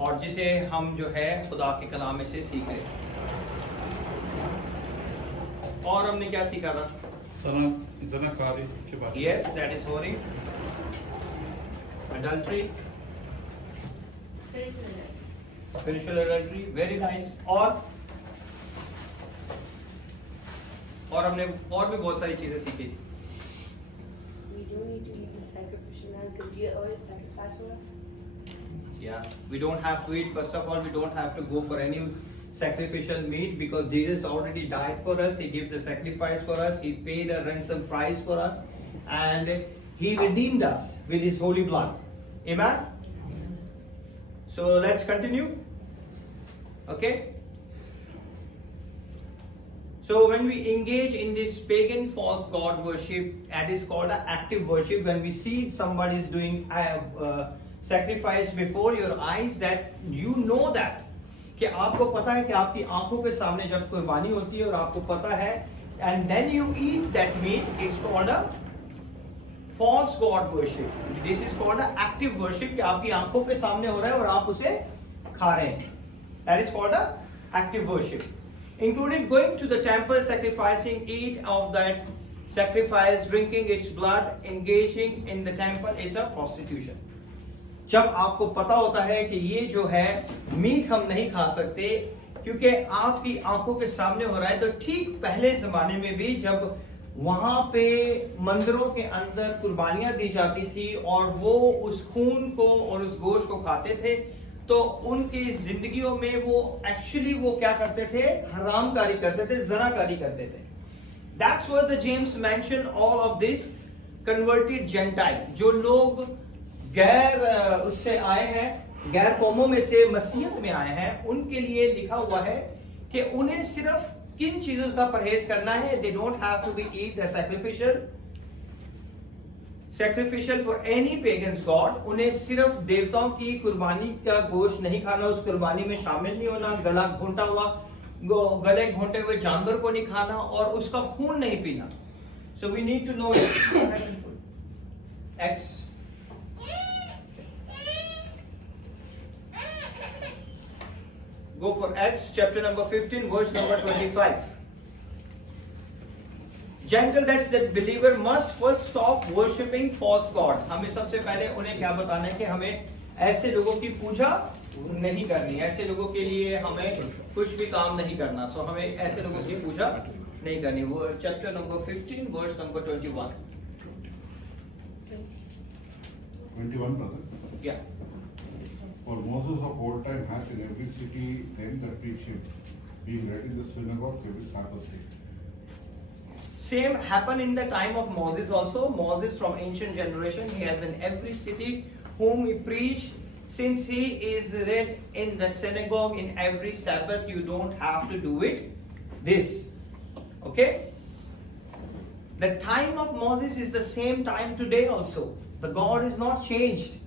और जिसे हम जो है खुदा के कलाम में से सीख रहे हैं। और हमने क्या सीखा था? ज़नाकारी के बारे में। यस, दैट इज होरी, adultery, spiritual adultery, very nice. और हमने और भी बहुत सारी चीजें सीखी थी। We don't need to eat the sacrificial lamb because you always sacrifice for us. Yeah, we don't have to eat. First of all, we don't have to go for any sacrificial meat because Jesus already died for us. He gave the sacrifice for us. He paid a ransom price for us, and He redeemed us with His holy blood. Amen. So let's continue. Okay. So when we engage in this pagan false god worship, that is called an active worship. When we see somebody is doing sacrifice before your eyes, that you know that कि आपको पता है कि आपकी आंखों के सामने जब कुर्बानी होती है और आपको पता है, and then you eat that meat, it's called a false god worship. This is called a active worship कि आपकी आंखों के सामने हो रहा है और आप उसे खा रहे हैं. That is called a active worship. Included going to the temple, sacrificing, eat of that sacrifice, drinking its blood, engaging in the temple is a prostitution. जब आपको पता होता है कि ये जो है मीट हम नहीं खा सकते क्योंकि आपकी आंखों के सामने हो रहा है, तो ठीक पहले जमाने में भी जब वहां पे मंदिरों के अंदर कुर्बानियां दी जाती थी और वो उस खून को और उस गोश्त को खाते थे, तो उनकी जिंदगियों में वो एक्चुअली वो क्या करते थे? हरामकारी करते थे, ज़नाकारी करते थे. That's what the James mentioned all of this converted Gentile, जो लोग गैर उससे आए हैं, गैर कौमों में से मसीहत में आए हैं, उनके लिए लिखा हुआ है कि उन्हें सिर्फ किन चीजों का परहेज करना है. They don't have to be eat the sacrificial for any pagan's god. उन्हें सिर्फ देवताओं की कुर्बानी का गोश्त नहीं खाना, उस कुर्बानी में शामिल नहीं होना, गले घोंटे हुए जानवर को नहीं खाना और उसका खून नहीं पीना. So we need to know X. Go for Acts chapter number 15 verse number 25. Gentle, that's that believer must first stop worshipping false god. हमें सबसे पहले उन्हें क्या बताना है कि हमें ऐसे लोगों की पूजा नहीं करनी, ऐसे लोगों के लिए हमें कुछ भी काम नहीं करना. सो हमें ऐसे लोगों की पूजा नहीं करनी. वो chapter number 15 verse number 21. 21 brother. Yeah. For Moses of old time hath in every city them that preach him, being read in the synagogues every Sabbath day. Same happened in the time of Moses also. Moses from ancient generation, he has in every city whom he preached. Since he is read in the synagogue in every Sabbath, you don't have to do it this. Okay? The time of Moses is the same time today also. The God is not changed.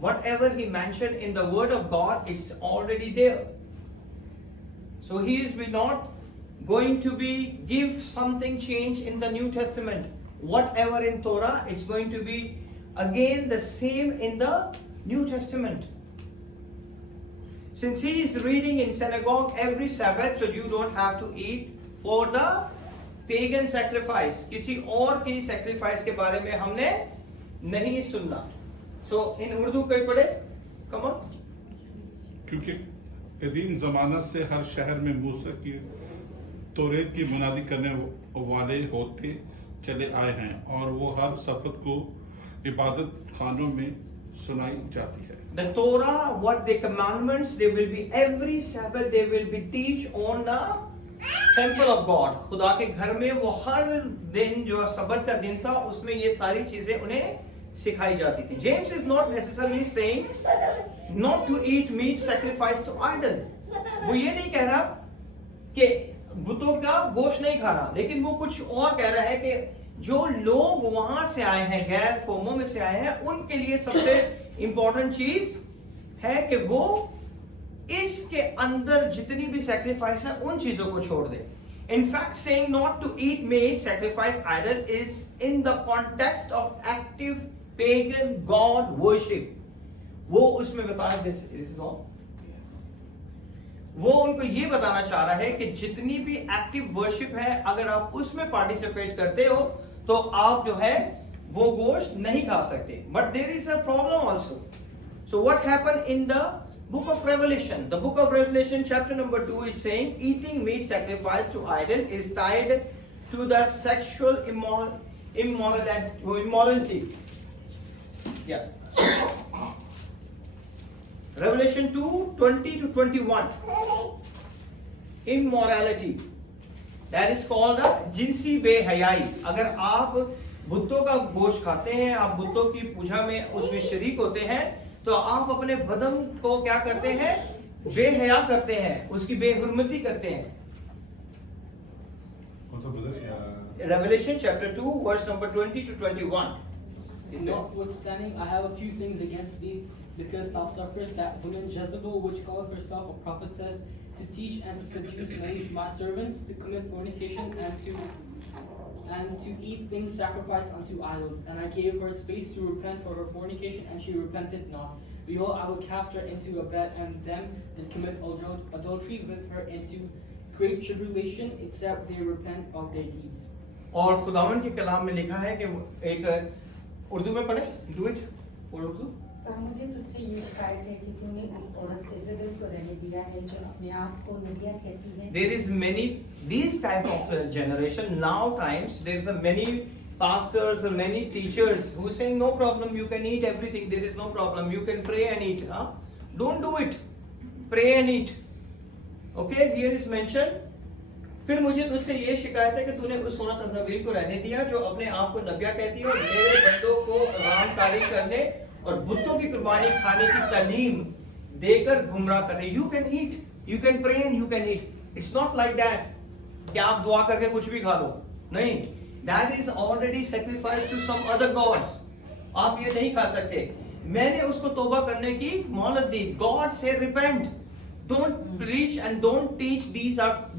Whatever he mentioned in the word of God, it's already there. So he is not going to be give something change in the New Testament. Whatever in Torah, it's going to be again the same in the New Testament. Since he is reading in synagogue every Sabbath, so you don't have to eat for the pagan sacrifice. किसी और की sacrifice के बारे में हमने नहीं सुनना. So in Urdu कहीं पढ़े? Come on. क्योंकि कदीम ज़माना से हर शहर में मूसा की तौरेत की मुनादी करने वाले होते चले आए हैं और वो हर सब्त को इबादत खानों में सुनाई जाती है. The Torah, what the commandments, they will be every Sabbath, they will be teach on the temple of God. खुदा के घर में वो हर दिन जो सब्त का दिन था उसमें ये सारी चीजें उन्हें सिखाई जाती थी. James is not necessarily saying not to eat meat sacrificed to idol. वो ये नहीं कह रहा कि बुतों का गोश्त नहीं खाना, लेकिन वो कुछ और कह रहा है कि जो लोग वहां से आए हैं, गैर कौमों में से आए हैं, उनके लिए सबसे इंपॉर्टेंट चीज है कि वो इसके अंदर जितनी भी सैक्रिफाइस है उन चीजों को छोड़ दे. In fact, saying not to eat meat sacrificed idol is in the context of active pagan god worship. वो उसमें बताया this is all. वो उनको ये बताना चाह रहा है कि जितनी भी एक्टिव वर्शिप है, अगर आप उसमें पार्टिसिपेट करते हो तो आप जो है वो गोश्त नहीं खा सकते. But there is a problem also. So what happen in the book of Revelation? The book of Revelation chapter number 2 is saying eating meat sacrificed to idol is tied to the sexual immorality. Yeah. Revelation 2:20 to 21. Immorality. That is called a जिनसी बेहयाई. अगर आप बुतों का गोश्त खाते हैं, आप बुतों की पूजा में उसमें शरीक होते हैं, तो आप अपने बदन को क्या करते हैं? बेहया करते हैं, उसकी बेहुरमती करते हैं. Revelation chapter 2 verse number 20 to 21. Notwithstanding, I have a few things against thee, because thou sufferest that woman Jezebel, which calleth herself a prophetess, to teach and to seduce many my servants to commit fornication and to eat things sacrificed unto idols. And I gave her space to repent for her fornication, and she repented not. Behold, I will cast her into a bed, and them that commit adultery with her into great tribulation, except they repent of their deeds. और खुदावन के कलाम में लिखा है कि एक उर्दू में पढ़े. Do it for Urdu. तो मुझे तुझसे ये शिकायत है कि तूने उस औरत इज़ेबेल को रहने दिया है जो अपने आप को नबिया कहती है. There is many these type of generation now times. There is a many pastors and many teachers who saying no problem, you can eat everything, there is no problem, you can pray and eat. Don't do it. Pray and eat. Okay, here is mentioned. फिर मुझे तुझसे ये शिकायत है कि तूने उस औरत इज़ेबेल को रहने दिया जो अपने आप को नबिया कहती है और मेरे बंदों को रामकारी करने और बुतों की कुर्बानी खाने की तालीम देकर गुमराह कर रहे. You can eat, you can pray and you can eat. It's not like that कि आप दुआ करके कुछ भी खा लो. नहीं, that is already sacrifice to some other gods. आप ये नहीं खा सकते. मैंने उसको तौबा करने की मोहलत दी. गॉड से repent. Don't preach and don't teach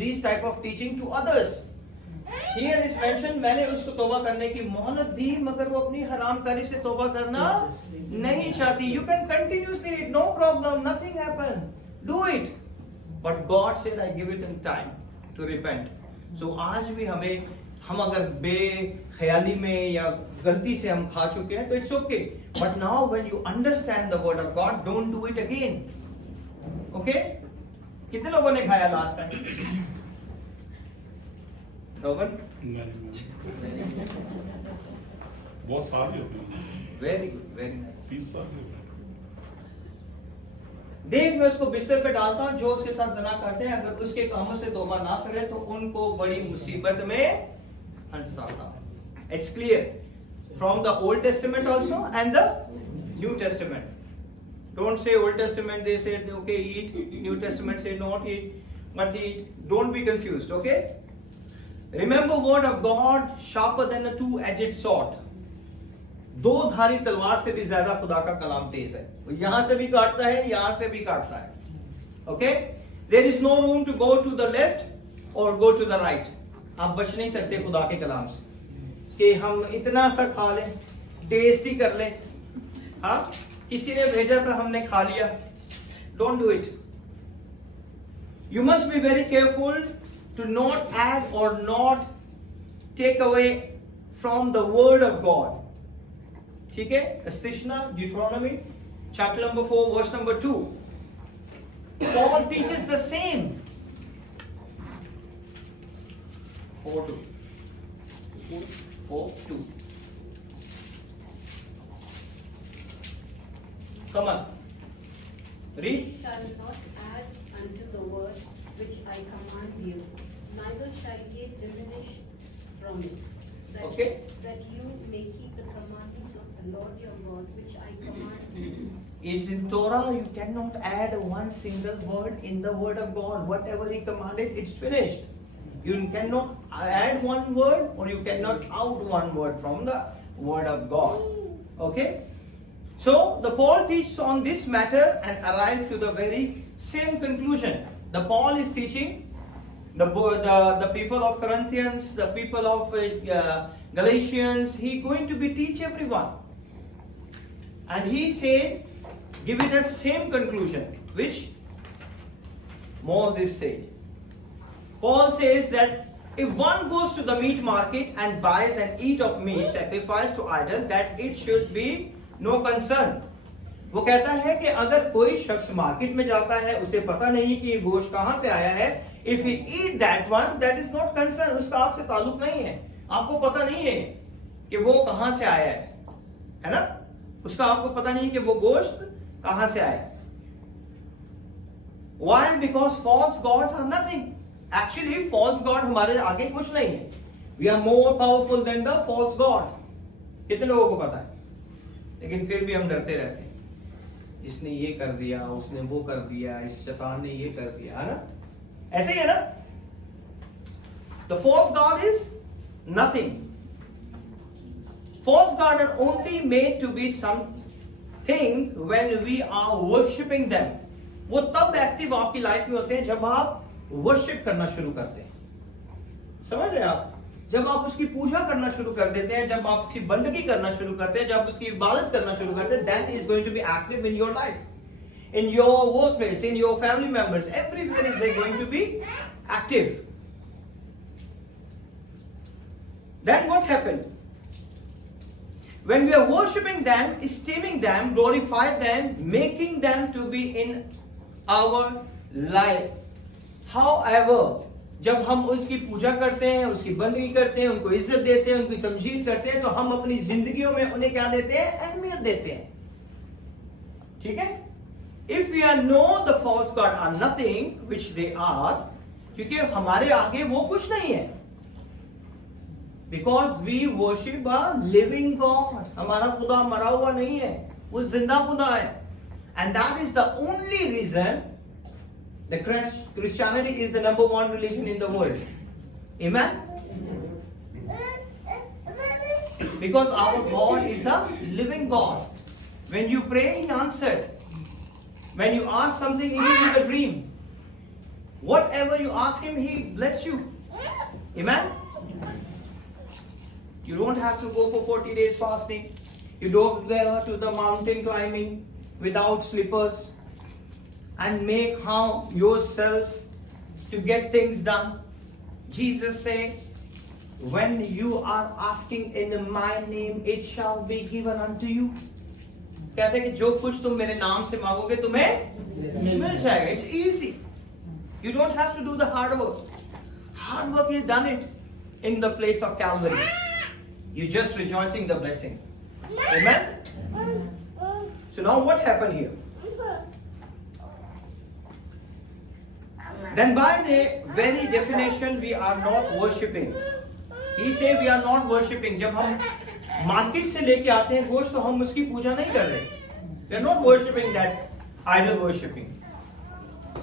these type of teaching to others. Here is mentioned, मैंने उसको तौबा करने की मोहलत दी, मगर वो अपनी हरामकारी से तौबा करना नहीं चाहती. You can continuously eat, no problem, nothing happened. Do it. But God said, I give it in time to repent. So आज भी हम अगर बेख्याली में या गलती से हम खा चुके हैं तो it's okay. But now when you understand the word of God, don't do it again. Okay? कितने लोगों ने खाया लास्ट टाइम? रोगन? बहुत साल हो गए. Very good, very nice. 30 साल हो गए. देख, मैं उसको बिस्तर पे डालता हूँ जो उसके साथ जना करते हैं, अगर उसके कामों से तौबा ना करे तो उनको बड़ी मुसीबत में फंसाता. It's clear from the old testament also and the new testament. Don't say Old Testament they said okay eat, New Testament say not eat, but eat. Don't be confused, okay? Remember word of God sharper than a two-edged sword. दो धारी तलवार से भी ज्यादा खुदा का कलाम तेज है. यहां से भी काटता है, यहां से भी काटता है. Okay? There is no room to go to the left or go to the right. आप बच नहीं सकते खुदा के कलाम से कि हम इतना सा खा लें, टेस्ट ही कर लें. हाँ, किसी ने भेजा था हमने खा लिया. Don't do it. You must be very careful to not add or not take away from the word of God. ठीक है? Estishna, Deuteronomy, chapter number 4, verse number 2. Paul teaches the same. 4:2. 4:2. Come on. Read. Shall not add unto the word which I command you, neither shall ye diminish from it. That you may keep the commandments of the Lord your God, which I command you. Is in Torah, you cannot add one single word in the word of God. Whatever He commanded, it's finished. You cannot add one word or you cannot out one word from the word of God. Okay? So the Paul teaches on this matter and arrives to the very same conclusion. The Paul is teaching the people of Corinthians, the people of Galatians. He going to be teach everyone, and he said, give it the same conclusion, which Moses said. Paul says that if one goes to the meat market and buys an eat of meat sacrificed to idol, that it should be no concern. वो कहता है कि अगर कोई शख्स market में जाता है, उसे पता नहीं कि ये गोश्त कहां से आया है, if he eat that one, that is not concern. उसका आपसे ताल्लुक नहीं है, आपको पता नहीं है कि वो कहां से आया है ना? उसका आपको पता नहीं कि वो गोश्त कहां से आया. Why? Because false gods are nothing. Actually, false god हमारे आगे कुछ नहीं है. We are more powerful than the false god. कितने लोगों को पता है? लेकिन फिर भी हम डरते रहते हैं. इसने ये कर दिया, उसने वो कर दिया, इस शैतान ने ये कर दिया, है ना? ऐसे ही है ना? The false god is nothing. False gods are only made to be something when we are worshipping them. वो तब एक्टिव आपकी लाइफ में होते हैं जब आप वर्शिप करना शुरू करते हैं. समझ रहे हैं आप? जब आप उसकी पूजा करना शुरू कर देते हैं, जब आप उसकी बंदगी करना शुरू करते हैं, जब उसकी इबादत करना शुरू करते हैं, that is going to be active in your life, in your workplace, in your family members, everywhere is they going to be active. Then what happened? When we are worshipping them, esteeming them, glorify them, making them to be in our life. However, जब हम उसकी पूजा करते हैं, उसकी बंदगी करते हैं, उनको इज्जत देते हैं, उनकी तमजीद करते हैं, तो हम अपनी जिंदगियों में उन्हें क्या देते हैं? अहमियत देते हैं. ठीक है? If we are know the false god are nothing, which they are, क्योंकि हमारे आगे वो कुछ नहीं है. Because we worship a living God. हमारा खुदा मरा हुआ नहीं है, वो जिंदा खुदा है. And that is the only reason the Christianity is the number one religion in the world. Amen? Because our God is a living God. When you pray, He answered. When you ask something, He gives you a dream. Whatever you ask Him, He bless you. Amen? You don't have to go for 40 days fasting. You don't go to the mountain climbing without slippers and make harm yourself to get things done. Jesus said, when you are asking in my name, it shall be given unto you. कहते हैं कि जो कुछ तुम मेरे नाम से मांगोगे तुम्हें मिल जाएगा. It's easy. You don't have to do the hard work. Hard work is done it in the place of Calvary. You just rejoicing the blessing. Amen? So now what happened here? Then by the very definition we are not worshipping. He say we are not worshipping. जब हम market से लेके आते हैं गोश्त तो हम उसकी पूजा नहीं कर रहे. We are not worshipping that idol worshipping.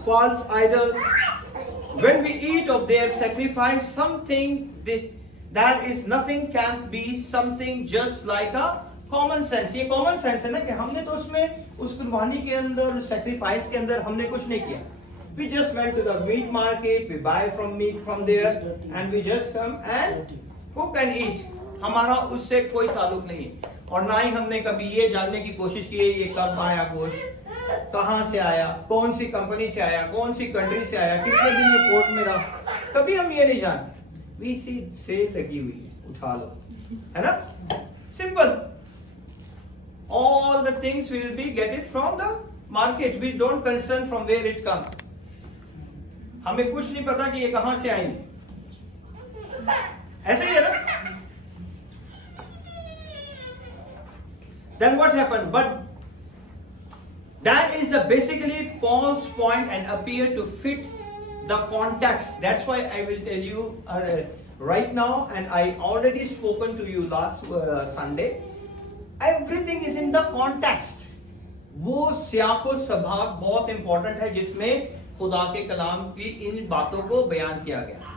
False idol. When we eat of their sacrifice, something that is nothing can be something just like a common sense. ये common sense है ना कि हमने तो उसमें उस कुर्बानी के अंदर उस sacrifice के अंदर हमने कुछ नहीं किया. We just went to the meat market, we buy from meat from there, and we just come and cook and eat. हमारा उससे कोई ताल्लुक नहीं है. और ना ही हमने कभी ये जानने की कोशिश की है ये कब आया गोश्त, कहाँ से आया, कौन सी कंपनी से आया, कौन सी कंट्री से आया, कितने दिन ये पोर्ट में रहा. कभी हम ये नहीं जानते. We see सेल लगी हुई है, उठा लो, है ना? Simple. All the things will be get it from the market. We don't concern from where it comes. हमें कुछ नहीं पता कि ये कहां से आएंगे. ऐसे ही है ना? Then what happened? But that is the basically Paul's point and appear to fit the context. That's why I will tell you right now, and I already spoken to you last Sunday. Everything is in the context. वो सियाको सबाक बहुत important है जिसमें खुदा के कलाम की इन बातों को बयान किया गया.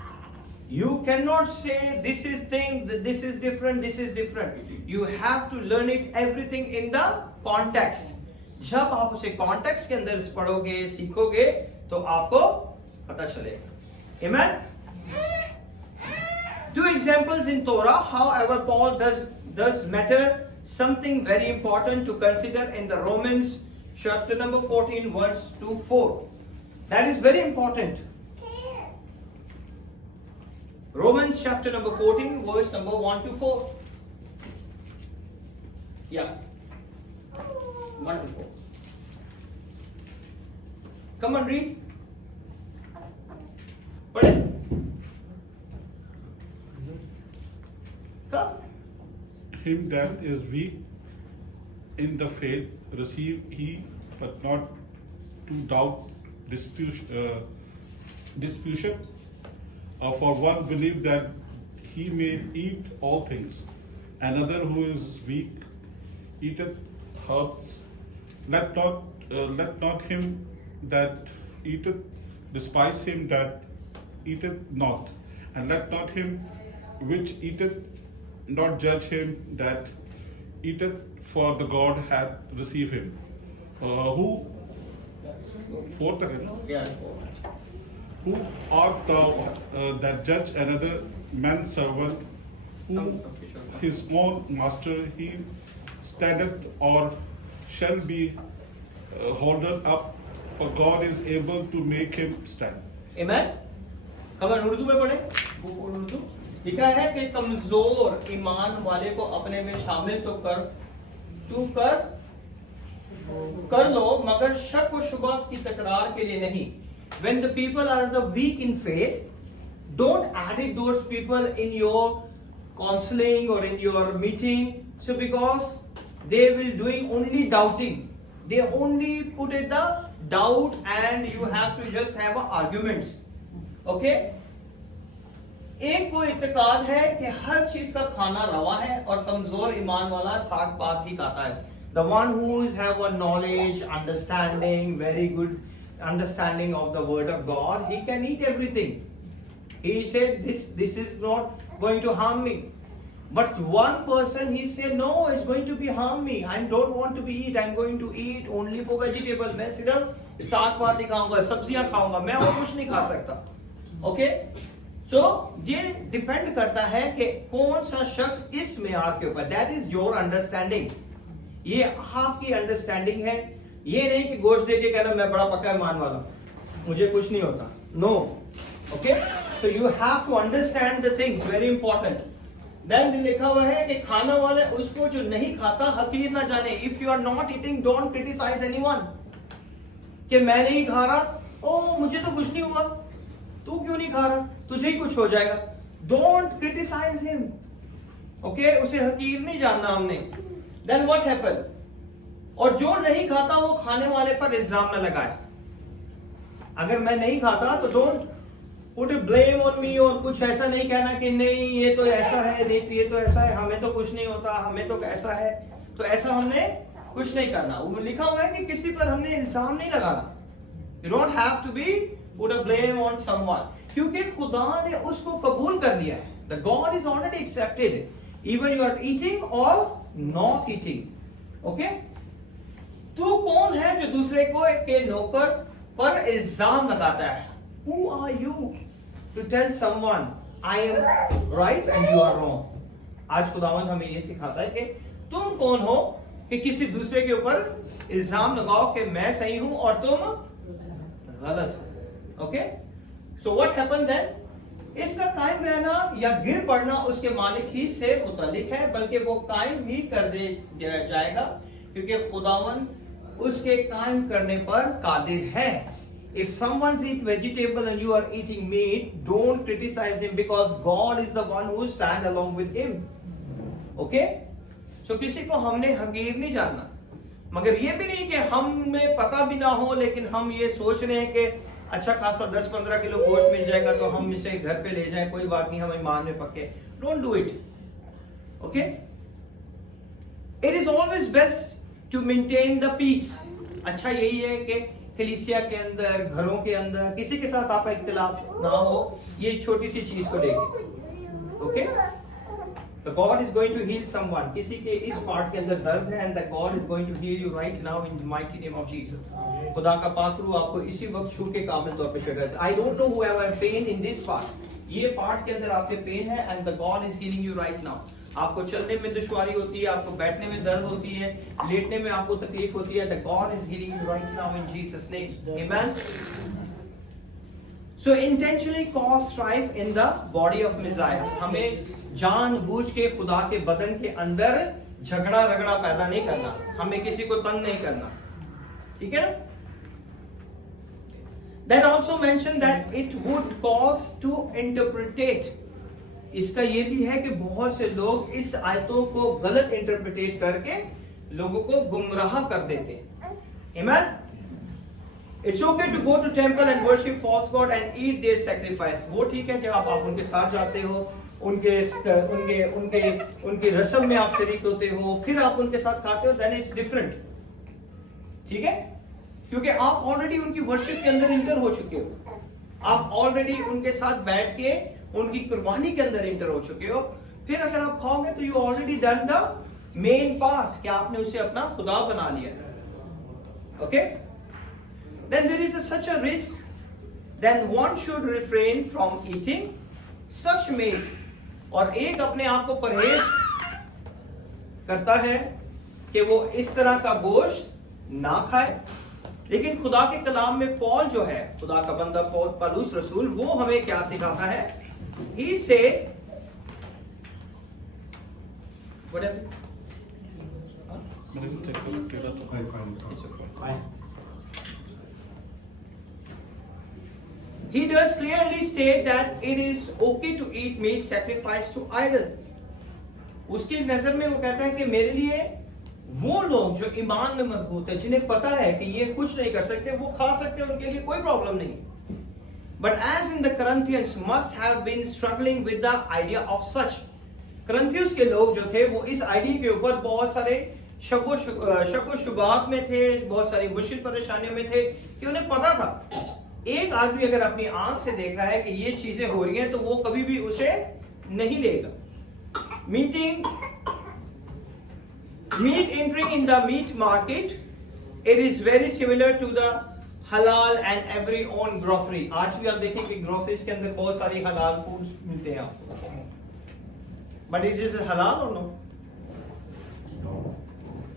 You cannot say this is thing, this is different, this is different. You have to learn it everything in the context. जब आप उसे context के अंदर पढ़ोगे, सीखोगे, तो आपको पता चलेगा. Amen? 2 examples in Torah. However, Paul does matter something very important to consider in the Romans chapter number 14 verse 2-4. That is very important. Romans chapter number 14, verse number 1 to 4. Yeah. 1 to 4. Come on, read. पढ़े. Come. Him that is weak in the faith receive he, but not to doubt disputation. For one believe that he may eat all things, another who is weak eateth herbs. Let not him that eateth despise him that eateth not, and let not him which eateth not judge him that eateth, for the God hath received him. Who fourth again? Yeah. Who art thou that judge another man's servant, who his own master he standeth or shall be holden up, for God is able to make him stand. Amen. कम उर्दू में पढ़े. उर्दू लिखा है कि कमजोर ईमान वाले को अपने में शामिल तो कर लो, मगर शक व शुबा की तकरार के लिए नहीं. When the people are the weak in faith, don't add those people in your counseling or in your meeting. So because they will doing only doubting, they only put it the doubt, and you have to just have arguments. Okay? एक को इत्तेकाद है कि हर चीज का खाना रवा है और कमजोर ईमान वाला साग पात ही खाता है. The one who have a knowledge, understanding, very good understanding of the word of God, he can eat everything. He said this is not going to harm me. But one person he said no, it's going to be harm me. I don't want to be eat. I'm going to eat only for vegetable. मैं सिर्फ साग पात ही खाऊंगा, सब्जियां खाऊंगा, मैं और कुछ नहीं खा सकता. Okay? So ये डिपेंड करता है कि कौन सा शख्स इस मेयार के ऊपर. That is your understanding. ये आपकी अंडरस्टैंडिंग है. ये नहीं कि गोश्त दे के कहना मैं बड़ा पक्का ईमान वाला, मुझे कुछ नहीं होता. No. Okay? So you have to understand the things. Very important. Then लिखा हुआ है कि खाना वाले उसको जो नहीं खाता हकीर ना जाने. If you are not eating, don't criticize anyone. कि मैं नहीं खा रहा, ओ मुझे तो कुछ नहीं हुआ, तू क्यों नहीं खा रहा, तुझे ही कुछ हो जाएगा. Don't criticize him. Okay? उसे हकीर नहीं जानना हमने. Then what happened? और जो नहीं खाता वो खाने वाले पर इल्जाम न लगाए. अगर मैं नहीं खाता तो don't put a blame on me, और कुछ ऐसा नहीं कहना कि नहीं ये तो ऐसा है, नहीं ये तो ऐसा है, हमें तो कुछ नहीं होता, हमें तो ऐसा है. तो ऐसा हमने कुछ नहीं करना. वो लिखा हुआ है कि किसी पर हमने इल्जाम नहीं लगाना. You don't have to be put a blame on someone. क्योंकि खुदा ने उसको कबूल कर लिया है. The God is already accepted. Even you are eating or not eating. Okay? तू कौन है जो दूसरे को के नौकर पर इल्जाम लगाता है? Who are you to tell someone I am right and you are wrong? आज खुदावंद हमें ये सिखाता है कि तुम कौन हो कि किसी दूसरे के ऊपर इल्जाम लगाओ कि मैं सही हूं और तुम गलत हो. Okay? So what happened then? इसका कायम रहना या गिर पड़ना उसके मालिक ही से मुतालिक है, बल्कि वो कायम ही कर दे जाएगा क्योंकि खुदावंद उसके कायम करने पर कादिर है. If someone eats vegetable and you are eating meat, don't criticize him because God is the one who stand along with him. Okay? So किसी को हमने हकीर नहीं जानना, मगर ये भी नहीं कि हमें पता भी ना हो लेकिन हम ये सोच रहे हैं कि अच्छा खासा 10-15 किलो गोश्त मिल जाएगा तो हम इसे घर पे ले जाएं, कोई बात नहीं, हम ईमान में पक्के. Don't do it. Okay? It is always best to maintain the peace. अच्छा यही है कि कलीसिया के अंदर, घरों के अंदर किसी के साथ आपका इख्तिलाफ ना हो, ये छोटी सी चीज को लेके. Okay? The God is going to heal someone. किसी के इस पार्ट के अंदर दर्द है and the God is going to heal you right now in the mighty name of Jesus. खुदा का पाकरू आपको इसी वक्त छू के काबिल तौर पे share. I don't know who have pain in this part. ये पार्ट के अंदर आपके पेन है and the God is healing you right now. आपको चलने में दुश्वारी होती है, आपको बैठने में दर्द होती है, लेटने में आपको तकलीफ होती है. The God is healing you right now in Jesus name. Amen. So intentionally cause strife in the body of Messiah. हमें जानबूझ के खुदा के बदन के अंदर झगड़ा रगड़ा पैदा नहीं करना, हमें किसी को तंग नहीं करना, ठीक है ना? That also mentioned that it would cause to interpretate. इसका ये भी है कि बहुत से लोग इस आयतों को गलत इंटरप्रेटेट करके लोगों को गुमराह कर देते हैं. Amen? It's okay to go to temple and worship false god and eat their sacrifice. वो ठीक है जब आप उनके साथ जाते हो, उनके उनके उनके उनकी रस्म में आप शरीक होते हो, फिर आप उनके साथ खाते हो, then it's different. ठीक है? क्योंकि आप ऑलरेडी उनकी वर्शिप के अंदर इंटर हो चुके हो, आप ऑलरेडी उनके साथ बैठ के उनकी कुर्बानी के अंदर इंटर हो चुके हो. फिर अगर आप खाओगे तो you already done the main part, कि आपने उसे अपना खुदा बना लिया. Okay? Then there is such a risk, then one should refrain from eating such meat. और एक अपने आप को परहेज करता है कि वो इस तरह का गोश्त ना खाए. लेकिन खुदा के कलाम में पौल जो है, खुदा का बंदा पौलुस रसूल, वो हमें क्या सिखाता है? He say, whatever. He does clearly state that it is okay to eat meat sacrificed to idol. उसकी नजर में वो कहता है कि मेरे लिए वो लोग जो ईमान में मजबूत है, जिन्हें पता है कि ये कुछ नहीं कर सकते, वो खा सकते हैं, उनके लिए कोई प्रॉब्लम नहीं. But as in the Corinthians must have been struggling with the idea of such. करंथियुस के लोग जो थे वो इस आइडिया के ऊपर बहुत सारे शक शुबात में थे, बहुत सारी मुश्किल परेशानियों में थे, कि उन्हें पता था एक आदमी अगर अपनी आंख से देख रहा है कि ये चीजें हो रही हैं तो वो कभी भी उसे नहीं लेगा. Meat entering in the meat market, it is very similar to the halal and every own grocery. आज भी आप देखें कि ग्रोसरीज के अंदर बहुत सारी हलाल फूड्स मिलते हैं आपको. But is it halal or no?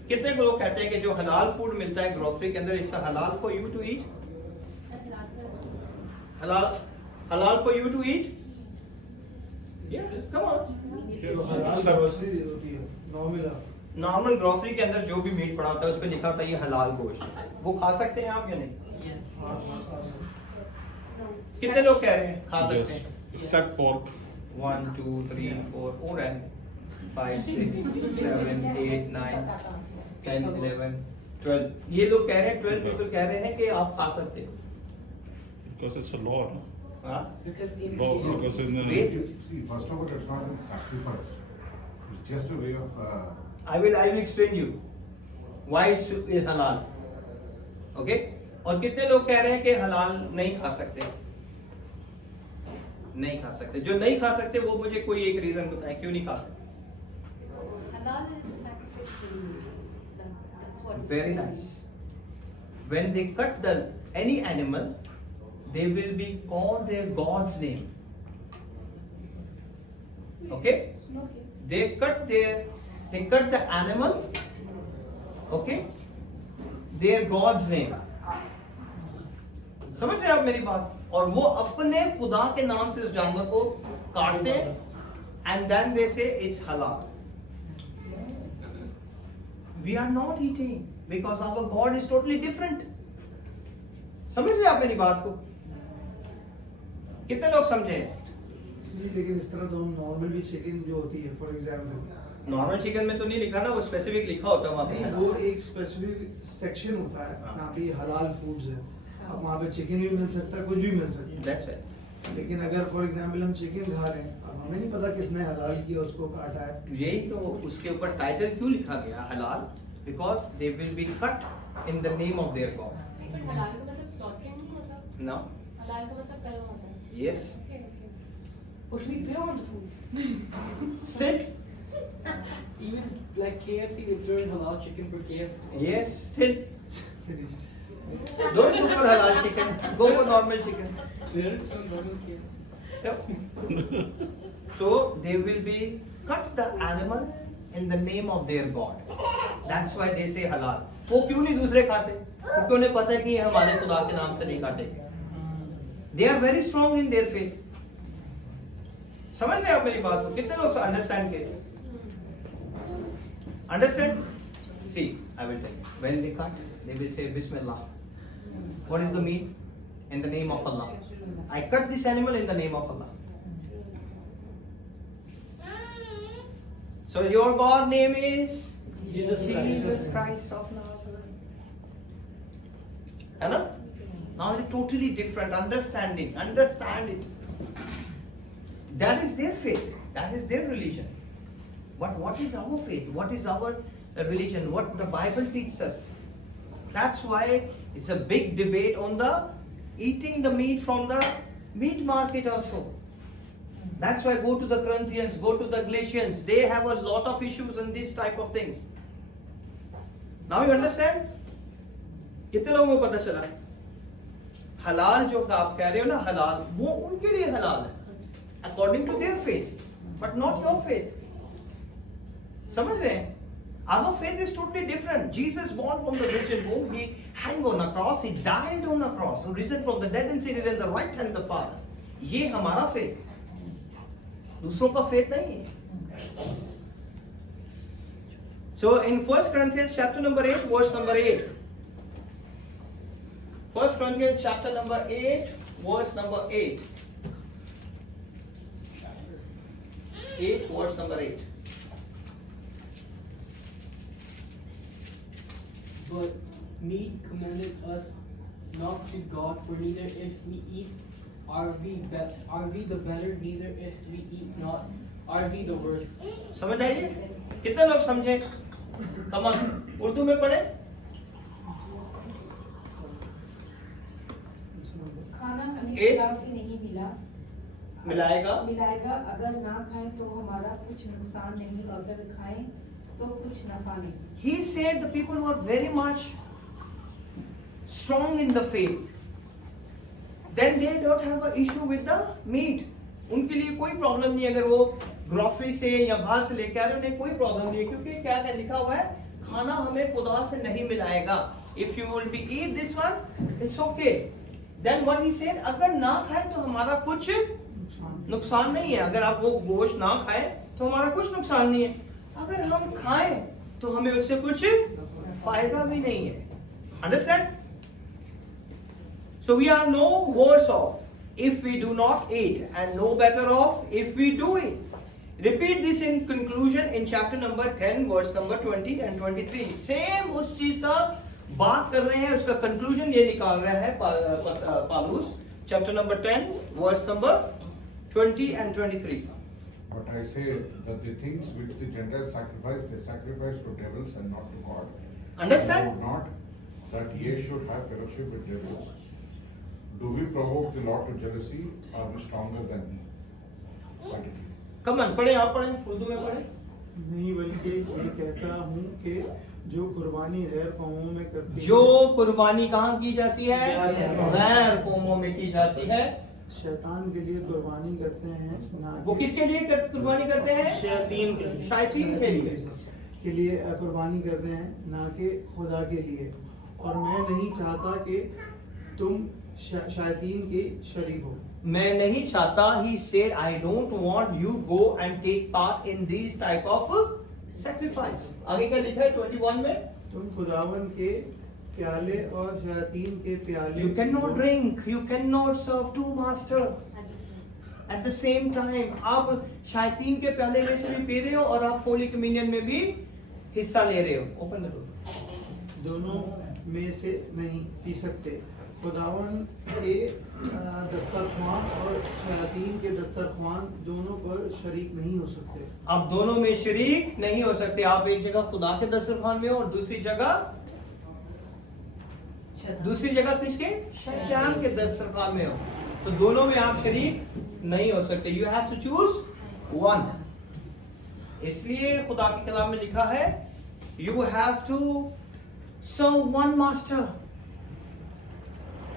कितने लोग कहते हैं कि जो हलाल फूड मिलता है ग्रोसरी के अंदर, इट्स हलाल for you to eat? halal for you to eat? Yes, come on. Normal grocery के अंदर जो भी मीट पड़ा होता है उस पे लिखा होता है ये हलाल गोश्त, वो खा सकते हैं आप या नहीं? कितने लोग कह रहे हैं खा सकते हैं? Except pork. 1 2 3 4 और 5 6 7 8 9 10 11 12. ये लोग कह रहे हैं, 12 people कह रहे हैं कि आप खा सकते हो. Because it's a law, no? हाँ? Because in Law, KFC, because in the Wait. See, first of all, it's not a sacrifice. It's just a way of. I will explain you why it's halal. Okay? और कितने लोग कह रहे हैं कि हलाल नहीं खा सकते? नहीं खा सकते. जो नहीं खा सकते वो मुझे कोई एक रीजन बताएं क्यों नहीं खा सकते. Halal is sacrificial meat. That's what. Very nice. When they cut any animal, they will be called their God's name. Okay? They cut the animal. Okay? Their God's name. समझ रहे हैं आप मेरी बात? और वो अपने खुदा के नाम से उस जानवर को काटते हैं, and then they say it's halal. We are not eating because our God is totally different. समझ रहे हैं आप मेरी बात को? कितने लोग समझे? लेकिन इस तरह तो हम नॉर्मल भी चिकन जो होती है फॉर एग्जांपल, नॉर्मल चिकन में तो नहीं लिखा ना, वो स्पेसिफिक लिखा होता है वहाँ पे. वो एक स्पेसिफिक सेक्शन होता है जहाँ पे हलाल फूड्स है. अब वहाँ पे चिकन भी मिल सकता है, कुछ भी मिल सकता है. That's right. लेकिन अगर फॉर एग्जांपल हम चिकन खा रहे हैं, अब हमें नहीं पता किसने हलाल किया उसको काटा है. यही तो उसके ऊपर टाइटल क्यों लिखा गया हलाल? Because they will be cut in the name of their God. हलाल का मतलब slaughtering नहीं मतलब? No? हलाल का मतलब कर्म होता है. Yes. Okay, okay. But we pay on the food. Still? even like KFC, they serve halal chicken for KFC. Yes. Still? Finished. Don't go for halal chicken. Go for normal chicken. There is some normal KFC. So they will be cut the animal in the name of their God. That's why they say halal. वो क्यों नहीं दूसरे खाते? क्योंकि उन्हें पता है कि ये हमारे खुदा के नाम से नहीं काटेंगे. They are very strong in their faith. समझ रहे हैं आप मेरी बात को? कितने लोग अंडरस्टैंड किए? Understand? See, I will tell you. When they cut, they will say Bismillah. What is the mean? In the name of Allah. I cut this animal in the name of Allah. So your God name is Jesus Christ. Christ of Nazareth. है ना? Now it's totally different understanding. Understand it. That is their faith. That is their religion. But what is our faith? What is our religion? What the Bible teaches us? That's why it's a big debate on the eating the meat from the meat market also. That's why go to the Corinthians, go to the Galatians. They have a lot of issues on these type of things. Now you understand? कितने लोगों को पता चला? हलाल जो आप कह रहे हो ना हलाल, वो उनके लिए हलाल है, according to their faith, but not your faith. समझ रहे हैं? Our faith is totally different. Jesus born from the virgin womb, he hung on a cross, he died on a cross, risen from the dead and seated in the right hand of the Father. ये हमारा faith. दूसरों का faith नहीं है. So in 1 Corinthians chapter number 8, verse number 8. 1 Corinthians chapter number 8, verse number 8. 8, verse number 8. But meat commanded us not to God, for neither if we eat are we the better, neither if we eat not are we the worse. समझ आइए? कितने लोग समझे? Come on, Urdu में पढ़े? खाना हमें एक- खुदा से नहीं मिलाएगा? मिलाएगा। अगर ना खाएं तो हमारा कुछ नुकसान नहीं, अगर खाएं तो कुछ नफा नहीं। He said the people were very much strong in the faith. Then they don't have an issue with the meat. उनके लिए कोई प्रॉब्लम नहीं अगर वो ग्रोसरी से या बाहर से लेके आ रहे उन्हें कोई प्रॉब्लम नहीं है क्योंकि क्या क्या लिखा हुआ है खाना हमें खुदा से नहीं मिलाएगा. If you will be eat this one, it's okay. Then what he said, अगर ना खाए तो हमारा कुछ नुकसान नहीं है. अगर आप वो गोश्त ना खाए तो हमारा कुछ नुकसान नहीं है. अगर हम खाएं तो हमें उससे कुछ फायदा भी नहीं है. Understand? So we are no worse off if we do not eat and no better off if we do eat. Repeat this in conclusion in chapter number 10 verse number 20 and 23. Same उस चीज का बात कर रहे हैं, उसका conclusion ये निकाल रहा है Paulus chapter number 10 verse number 20 and 23. But I say that the things which the Gentiles sacrifice, they sacrifice to devils and not to God. Understand? And not that ye should have fellowship with devils. Do we provoke the Lord to jealousy? Are we stronger than He? Come on, पढ़े आप पढ़े उर्दू में पढ़े. नहीं बल्कि ये कहता हूँ कि जो कुर्बानी गैर कौमों में करती है, जो कुर्बानी कहाँ की जाती है? गैर कौमों में की जाती है. शैतान के लिए कुर्बानी करते हैं, ना वो किसके लिए कुर्बानी करते हैं? शैतान के शैतान के लिए. कुर्बानी करते हैं, ना कि खुदा के लिए। और मैं नहीं चाहता कि तुम शैतान के शरीक हो। मैं नहीं चाहता, he said, I don't want you go and take part in these type of sacrifice. आगे क्या लिखा है 21 में? तुम खुदावन के प्याले और शैतान के प्याले You cannot drink, you cannot serve two master at the same time. आप शैतान के प्याले में से भी पी रहे हो और आप होली कम्युनियन में भी हिस्सा ले रहे हो. Open the door. दोनों में से नहीं पी सकते। खुदावन के दस्तरख्वान और शैतान के दस्तरख्वान दोनों पर शरीक नहीं हो सकते। आप दोनों में शरीक नहीं हो सकते. आप एक जगह खुदा के दस्तरखान में हो और दूसरी जगह किसके? शैतान के दस्तरखान में हो. तो दोनों में आप शरीक नहीं हो सकते. You have to choose one. इसलिए खुदा के कलाम में लिखा है you have to serve one master.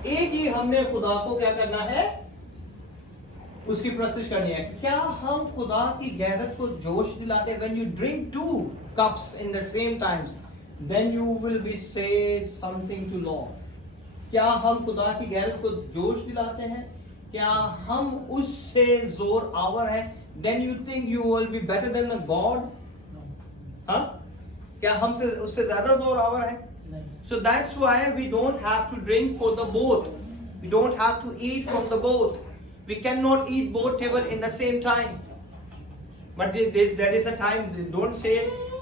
एक ही हमने खुदा को क्या करना है? उसकी प्रस्तुत करनी है. क्या हम खुदा की गैरत को जोश दिलाते हैं? When you drink 2 cups in the same times, then you will be said something to Lord. क्या हम खुदा की गैरत को जोश दिलाते हैं? क्या हम उससे जोर आवर है? Then you think you will be better than a God? हाँ? क्या हमसे उससे ज्यादा जोर आवर है? नहीं. So that's why we don't have to drink for the both. We don't have to eat from the both. We cannot eat both table in the same time. But there is a time. Don't say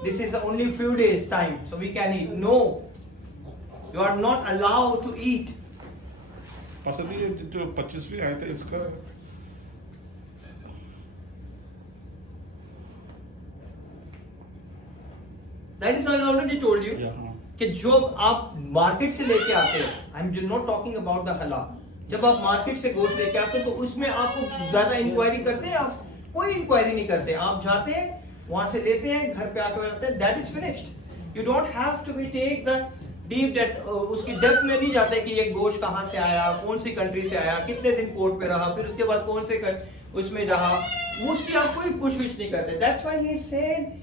this is only few days time, so we can eat. No, you are not allowed to eat. Pastor ji, ये जो 25वीं आयत है इसका That is why I already told you. यहाँ कि जो आप market से लेके आते हैं, I am not talking about the हलाल, जब आप मार्केट से गोश्त लेके आते हैं तो उसमें आपको ज्यादा इंक्वायरी करते हैं? आप कोई इंक्वायरी नहीं करते, आप जाते हैं वहां से लेते हैं, घर पे आकर रहते हैं, that is finished. You don't have to be take the deep depth, उसकी डेप्थ में नहीं जाते कि ये गोश्त कहाँ से आया, कौन सी कंट्री से आया, कितने दिन पोर्ट पे रहा, फिर उसके बाद कौन से उसमें रहा, उसकी आप कोई पूछगिछ नहीं करते. दैट्स व्हाई ही सेड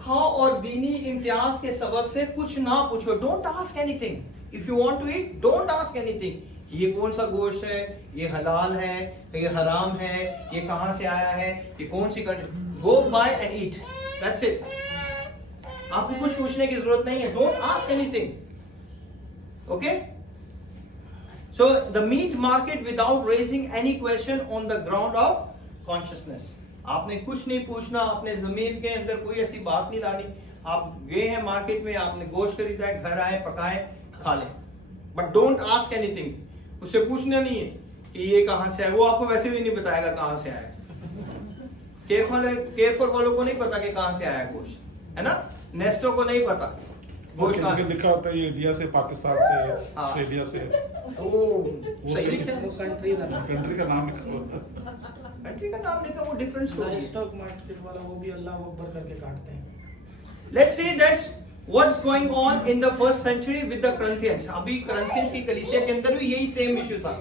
खाओ और दीनी इम्तियाज के सबब से कुछ ना पूछो. Don't ask anything. If you want to eat, don't ask anything. ये कौन सा गोश्त है, ये हलाल है, ये हराम है, ये कहां से आया है, ये कौन सी country. Go by and eat, that's it. आपको कुछ पूछने की जरूरत नहीं है. Don't ask anything. Okay. So the meat market without raising any question on the ground of consciousness. आपने कुछ नहीं पूछना, अपने जमीन के अंदर कोई ऐसी बात नहीं लानी. आप गए हैं मार्केट में, आपने गोश्त खरीदा है, घर आए, पकाए, खा लें, बट डोंट आस्क एनीथिंग. उससे पूछना नहीं है कि ये कहां से आया, वो आपको वैसे भी नहीं बताएगा कहां से आया. केफर वालों को नहीं पता कि कहां से आया गोश्त, है ना. नेस्टो को नहीं पता गोश्त कहां से. लिखा होता है ये इंडिया से, पाकिस्तान से, हाँ. ऑस्ट्रेलिया से. वो सही लिखा, वो कंट्री का नाम. कंट्री का नाम लिखा होता है. कंट्री का नाम लिखा, वो डिफरेंट स्टोरी. स्टॉक मार्केट वाला वो भी अल्लाह अकबर करके काटते हैं. Let's see that's what's going on in the first century with the Corinthians. अभी Corinthians की कलीसिया के अंदर भी यही सेम इशू था.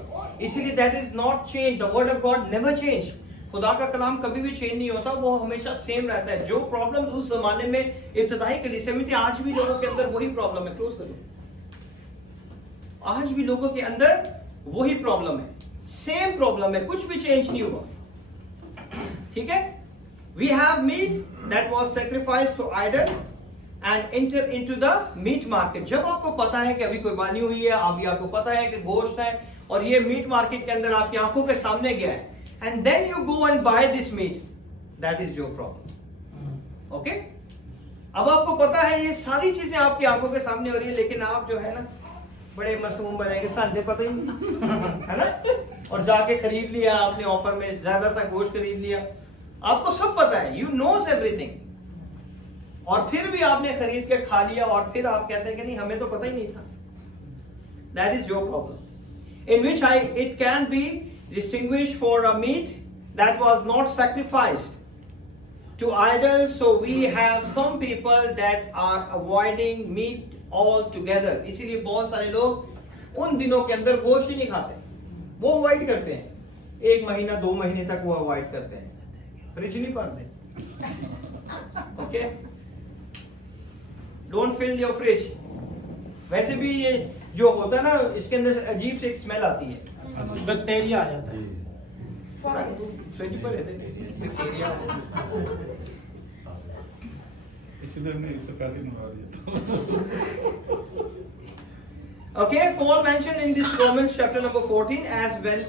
इसीलिए that is not changed. The word of God never change. खुदा का कलाम कभी भी चेंज नहीं होता, वो हमेशा सेम रहता है. जो प्रॉब्लम उस जमाने में इब्तदाई कलीसिया में थी, आज भी लोगों के अंदर वही प्रॉब्लम है. क्लोज करो. आज भी लोगों के अंदर वही प्रॉब्लम है, सेम प्रॉब्लम है, कुछ भी चेंज नहीं हुआ. ठीक है. We have meat that was sacrificed to idol and enter into the meat market. जब आपको पता है कि अभी कुर्बानी हुई है, अभी आपको पता है कि गोश्त है और ये मीट मार्केट के अंदर आपकी आंखों के सामने गया है, and then you go and buy this meat, that is your problem. Okay? अब आपको पता है ये सारी चीजें आपकी आंखों के सामने हो रही है, लेकिन आप जो है ना बड़े मासूम बनेंगे, साथ पता ही नहीं है ना. और जाके खरीद लिया आपने, ऑफर में ज्यादा सा गोश्त खरीद लिया, आपको सब पता है, यू नोज एवरीथिंग, और फिर भी आपने खरीद के खा लिया और फिर आप कहते हैं कि नहीं हमें तो पता ही नहीं था. That is your problem. In which it can be distinguished for a meat that was not sacrificed to idol. So we have some people that are avoiding meat all together. इसीलिए बहुत सारे लोग उन दिनों के अंदर गोश्त ही नहीं खाते, वो अवॉइड करते हैं. 1 महीना 2 महीने तक वो अवॉइड करते हैं, फ्रिज नहीं भरते. Okay. Don't fill your fridge. वैसे भी ये जो होता है ना, इसके अंदर अजीब से एक स्मेल आती है, बैक्टीरिया आ जाता है. फ्रिज पर रहते हैं बैक्टीरिया. इसलिए हमने इससे पहले ही मंगा दिया. Okay, Paul mentioned in this Romans chapter number 14 as well.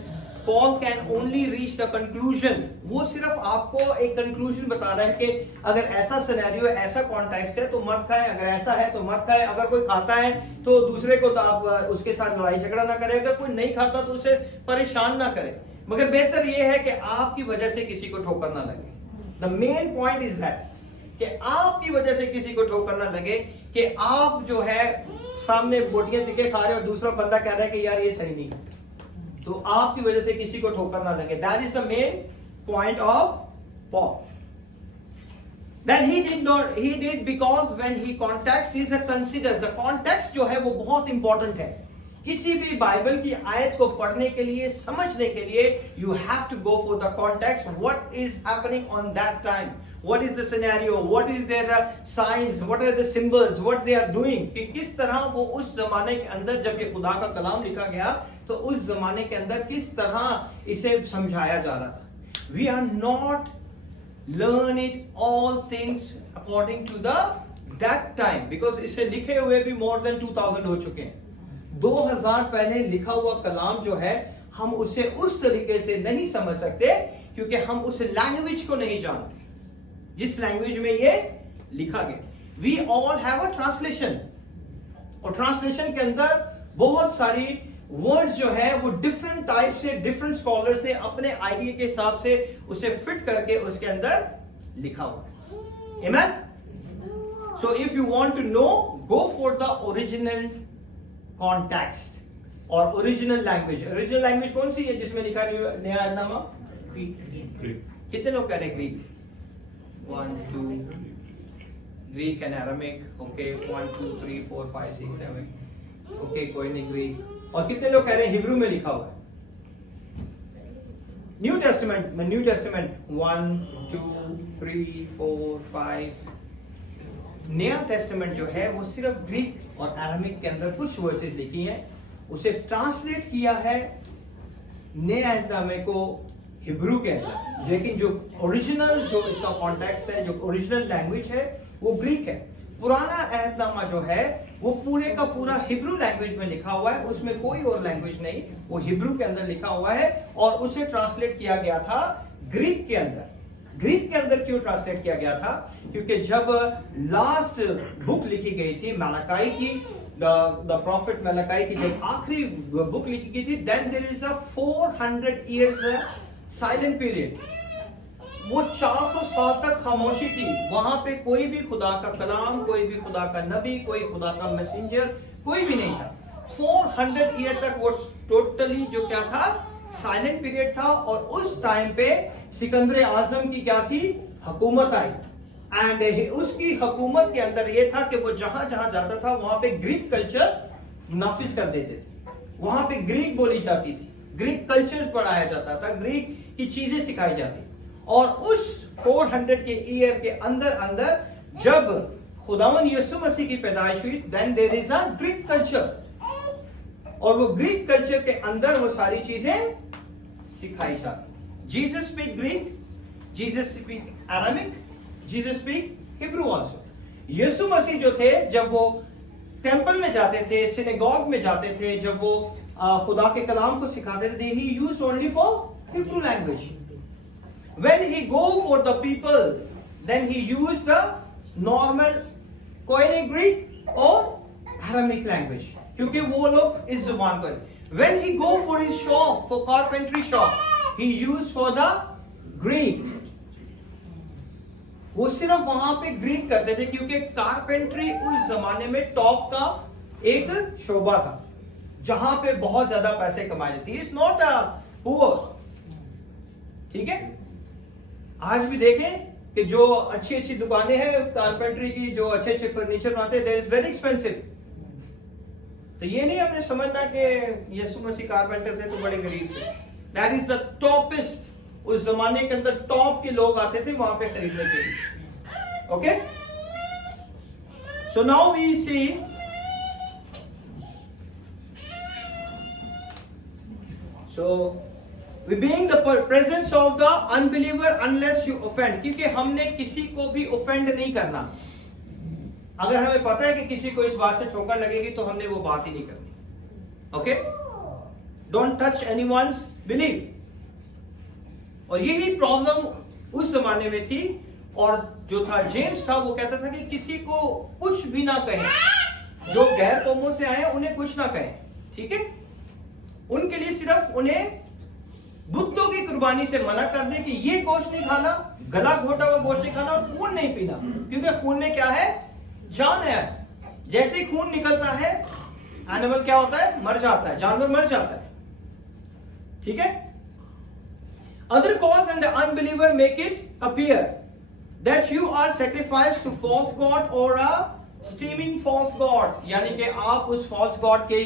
Paul can only reach the conclusion. वो सिर्फ आपको एक conclusion बता रहा है कि अगर ऐसा सिनेरियो है, ऐसा कॉन्टेक्स्ट है तो मत खाएं, अगर ऐसा है तो मत खाएं. अगर कोई खाता है तो दूसरे को तो आप उसके साथ लड़ाई झगड़ा ना करें, अगर कोई नहीं खाता तो उसे परेशान ना करें. मगर बेहतर ये है कि आपकी वजह से किसी को ठोकर ना लगे. The main point is that कि आपकी वजह से किसी को ठोकर ना लगे, कि आप जो है सामने बोटियां तिके खा रहे हो और दूसरा बंदा कह रहा है कि यार ये सही नहीं, तो आपकी वजह से किसी को ठोकर ना लगे. That is the main point of Paul. Then he did because when he context is a consider. The context जो है वो बहुत इंपॉर्टेंट है. किसी भी बाइबल की आयत को पढ़ने के लिए, समझने के लिए, you have to go for the context, what is happening on that time, what is the scenario, what is their science, what are the symbols, what they are doing, कि किस तरह वो उस जमाने के अंदर जब ये खुदा का कलाम लिखा गया तो उस जमाने के अंदर किस तरह इसे समझाया जा रहा था। We are not learn it all things according to the that time, because इसे लिखे हुए भी more than 2000 हो चुके हैं। 2000 पहले लिखा हुआ कलाम जो है हम उसे उस तरीके से नहीं समझ सकते क्योंकि हम उस लैंग्वेज को नहीं जानते जिस लैंग्वेज में ये लिखा गया। We all have a translation, और ट्रांसलेशन के अंदर बहुत सारी वर्ड्स जो है वो डिफरेंट टाइप से डिफरेंट स्कॉलर्स ने अपने आइडिया के हिसाब से उसे फिट करके उसके अंदर लिखा हुआ। Amen. So if you want to know, go for the original context और ओरिजिनल लैंग्वेज। ओरिजिनल लैंग्वेज कौन सी है जिसमें लिखा नया ऐतनामा? ग्रीक। कितने लोग कह रहे हैं Greek? 1 2 Greek and Aramaic. Okay 1 2 3 4 5 6 7। Okay कोई नहीं ग्रीक। और कितने लोग कह रहे हैं हिब्रू में लिखा हुआ है? न्यू टेस्टामेंट में, न्यू टेस्टामेंट 1 2 3 4 5। नया टेस्टामेंट जो है वो सिर्फ ग्रीक और अरामिक के अंदर कुछ वर्सेस लिखी हैं, उसे ट्रांसलेट किया है नए ऐतनामे को हिब्रू के अंदर, लेकिन जो ओरिजिनल जो इसका कॉन्टेक्स्ट है, जो ओरिजिनल लैंग्वेज है वो ग्रीक है। पुराना ऐतनामा जो है वो पूरे का पूरा हिब्रू लैंग्वेज में लिखा हुआ है, उसमें कोई और लैंग्वेज नहीं, वो हिब्रू के अंदर लिखा हुआ है और उसे ट्रांसलेट किया गया था ग्रीक के अंदर। ग्रीक के अंदर क्यों ट्रांसलेट किया गया था? क्योंकि जब लास्ट बुक लिखी गई थी मलाकी की, द प्रॉफिट मलाकी की जब आखिरी बुक लिखी गई थी, then there is a 400 years silent period. वो 400 साल तक खामोशी थी, वहां पे कोई भी खुदा का कलाम, कोई भी खुदा का नबी, कोई खुदा का मैसेंजर, कोई भी नहीं था। 400 ईयर तक वो टोटली जो क्या था, साइलेंट पीरियड था। और उस टाइम पे सिकंदर आजम की क्या थी, हुकूमत आई, एंड उसकी हुकूमत के अंदर ये था कि वो जहां जहां जाता था वहां पे ग्रीक कल्चर नाफिज कर देते थे, वहां पे ग्रीक बोली जाती थी, ग्रीक कल्चर पढ़ाया जाता था, ग्रीक की चीजें सिखाई जाती। और उस 400 के ईयर के अंदर अंदर जब खुदावन यीशु मसीह की पैदाइश हुई, then there is a Greek culture, और वो ग्रीक कल्चर के अंदर वो सारी चीजें सिखाई जाती। Jesus speak Greek, Jesus speak Aramaic, Jesus speak Hebrew also. यीशु मसीह जो थे जब वो टेंपल में जाते थे, सिनेगॉग में जाते थे, जब वो खुदा के कलाम को सिखाते थे, ही used only for Hebrew language. When he go for the people, then he used the normal Koine Greek or Aramaic language, क्योंकि वो लोग इस जुबान को। When he go for his shop, for carpentry shop, he used for the Greek. वो सिर्फ वहां पे ग्रीक करते थे क्योंकि कारपेंट्री उस जमाने में टॉप का एक शोबा था जहां पे बहुत ज्यादा पैसे कमाए जाते। इट्स नॉट अ पुअर, ठीक है। आज भी देखें कि जो अच्छी अच्छी दुकानें हैं कारपेंट्री की, जो अच्छे अच्छे फर्नीचर बनाते हैं, दैट इज वेरी एक्सपेंसिव। तो ये नहीं हमने समझना कि यीशु मसीह कारपेंटर थे तो बड़े गरीब थे। दैट इज द टॉपेस्ट, उस जमाने के अंदर टॉप के लोग आते थे वहां पे खरीदने के लिए। Okay, so now we see we being the presence of the unbeliever unless you offend, क्योंकि हमने किसी को भी offend नहीं करना। अगर हमें पता है कि किसी को इस बात से ठोकर लगेगी तो हमने वो बात ही नहीं करनी। Okay, don't touch anyone's belief। और यही प्रॉब्लम उस जमाने में थी, और जो था जेम्स था वो कहता था कि किसी को कुछ भी ना कहें, जो गैर कौमों से आए उन्हें कुछ ना कहें, ठीक है। उनके लिए सिर्फ उन्हें बुतों की कुर्बानी से मना कर दे कि ये गोश्त नहीं खाना, गला घोटा हुआ गोश्त नहीं खाना, और खून नहीं पीना, क्योंकि खून में क्या है, जान है। जैसे ही खून निकलता है एनिमल क्या होता है, मर जाता है, जानवर मर जाता है, ठीक है। Other cause and the unbeliever make it appear that you are sacrificed to false god or a steaming false god, यानी कि आप उस false god के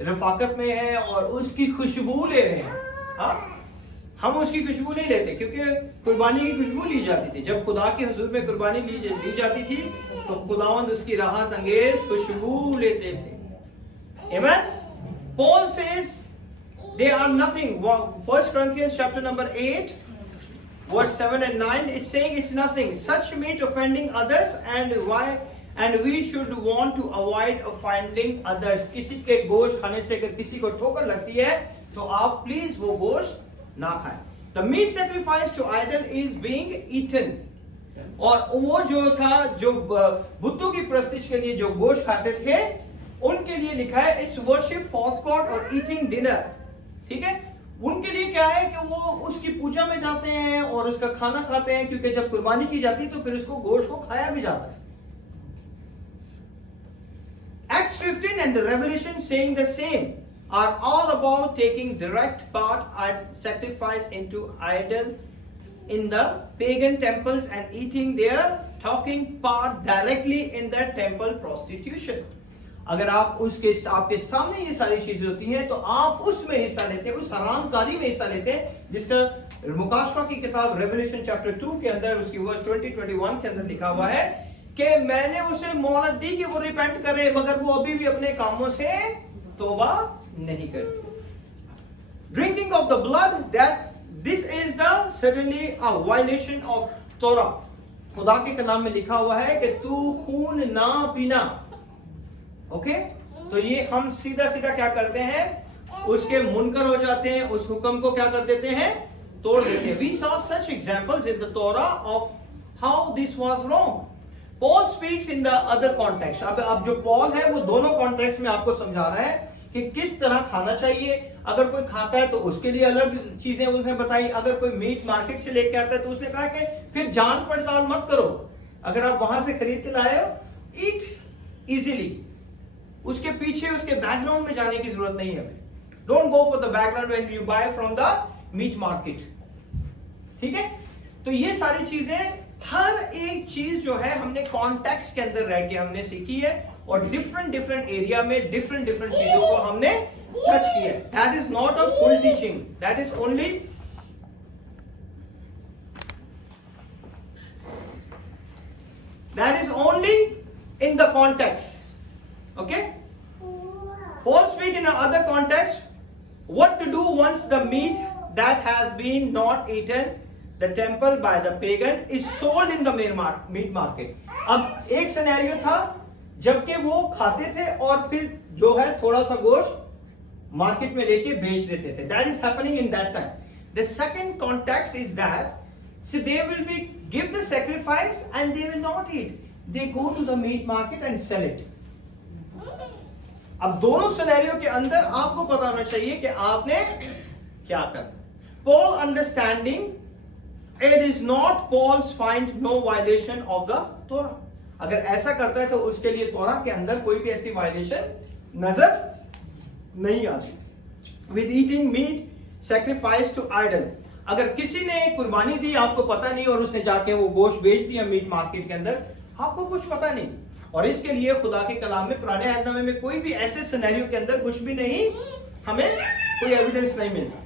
रफाकत में हैं और उसकी खुशबू ले रहे हैं। हाँ, हम उसकी खुशबू नहीं लेते, क्योंकि कुर्बानी की खुशबू ली जाती थी। जब खुदा के हुजूर में कुर्बानी ली जाती थी तो खुदावंद उसकी राहत अंगेज खुशबू लेते थे। Amen? Paul says they are nothing. 1 Corinthians chapter number 8 verse 7 and 9, it's saying it's nothing. Such meat offending others, and we should want to avoid offending others. किसी के गोश्त खाने से अगर किसी को ठोकर लगती है तो आप प्लीज वो गोश्त ना खाएं। The meat sacrificed to idol is being eaten. और वो जो था, जो बुतों की प्रस्तिश के लिए जो गोश्त खाते थे, उनके लिए लिखा है इट्स वर्शिप फॉल्स गॉड और ईटिंग डिनर। ठीक है, उनके लिए क्या है कि वो उसकी पूजा में जाते हैं और उसका खाना खाते हैं, क्योंकि जब कुर्बानी की जाती है तो फिर उसको गोश्त को खाया भी जाता है। Acts 15 and the Revelation saying the same are all about taking direct part and sacrifice into idol in the pagan temples and eating their talking part directly in that temple prostitution. अगर आप उसके आपके सामने ये सारी चीजें होती हैं तो आप उसमें हिस्सा लेते हैं, उस हरामकारी में हिस्सा लेते हैं, जिसका मुकाशवा की किताब रेवलेशन चैप्टर 2 के अंदर उसकी वर्स 20-21 के अंदर लिखा हुआ है कि मैंने उसे मोहलत दी कि वो रिपेंट करे, मगर वो अभी भी अपने कामों से तौबा नहीं करती। Drinking of the blood, that this is the suddenly a violation of तोरा। खुदा के कलाम में लिखा हुआ है कि तू खून ना पीना। ओके, तो ये हम सीधा सीधा क्या करते हैं, उसके मुनकर हो जाते हैं, उस हुक्म को क्या कर देते हैं, तोड़ देते हैं। We saw such examples in the Torah of how this was wrong. Paul speaks in the other context. अब जो पॉल है वो दोनों कॉन्टेक्स्ट में आपको समझा रहा है कि किस तरह खाना चाहिए। अगर कोई खाता है तो उसके लिए अलग चीजें उसने बताई। अगर कोई मीट मार्केट से लेके आता है तो उसने कहा कि फिर जान पड़ताल मत करो, अगर आप वहां से खरीद के लाए हो, ईट इजीली। उसके पीछे उसके बैकग्राउंड में जाने की जरूरत नहीं है। Don't go for the background when you buy from the meat market. ठीक है, तो ये सारी चीजें, हर एक चीज जो है हमने कॉन्टेक्स्ट के अंदर रह के हमने सीखी है और डिफरेंट एरिया में डिफरेंट चीजों को हमने टच किया है। That is not a full teaching, that is only in the context. Okay? Paul speak in another context what to do once the meat that has been not eaten the temple by the pagan is sold in the meat market. अब एक scenario था जबकि वो खाते थे और फिर जो है थोड़ा सा गोश्त मार्केट में लेके बेच देते थे। That is happening in that time. The second context is that so they will be give the sacrifice and they will not eat. They go to the meat market and sell it. अब दोनों scenario के अंदर आपको पता होना चाहिए कि आपने क्या करना। Paul understanding it is not Paul's find no violation of the Torah. अगर ऐसा करता है तो उसके लिए तोरा के अंदर कोई भी ऐसी वायलेशन नजर नहीं आती। With eating meat sacrificed to idol, अगर किसी ने कुर्बानी दी आपको पता नहीं और उसने जाके वो गोश्त बेच दिया मीट मार्केट के अंदर, आपको कुछ पता नहीं। और इसके लिए खुदा के कलाम में पुराने अहदनामे में कोई भी ऐसे सिनेरियो के अंदर कुछ भी नहीं, हमें कोई एविडेंस नहीं मिलता।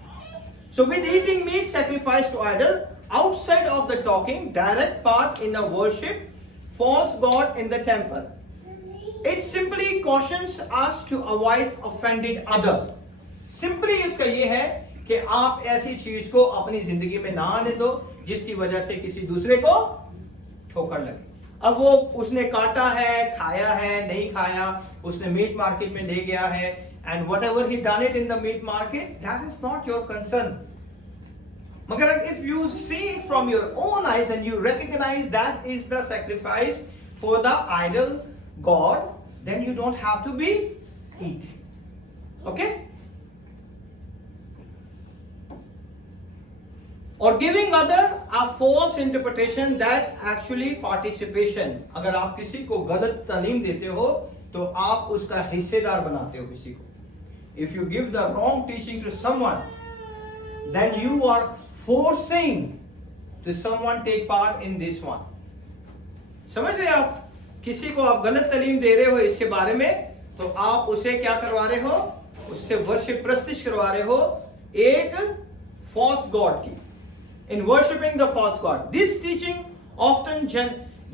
So with eating meat sacrificed to idol outside of the talking direct part in a worship false god in the temple, it simply cautions us to avoid offending other. Simply इसका ये है कि आप ऐसी चीज को अपनी जिंदगी में ना आने दो जिसकी वजह से किसी दूसरे को ठोकर लगे। अब वो उसने काटा है, खाया है, नहीं खाया, उसने मीट मार्केट में ले गया है, and whatever he done it in the meat market, that is not your concern. मगर if you see from your own eyes and you recognise that is the sacrifice for the idol god, then you don't have to be eat. Okay, और giving other a false interpretation that actually participation. अगर आप किसी को गलत तालीम देते हो तो आप उसका हिस्सेदार बनाते हो किसी को। If you give the wrong teaching to someone then you are forcing to someone take part in this one. समझ रहे आप, किसी को आप गलत तालीम दे रहे हो इसके बारे में तो आप उसे क्या करवा रहे हो, उससे वर्शिप प्रस्तिश करवा रहे हो एक फॉल्स गॉड की, in worshipping the false god. This teaching often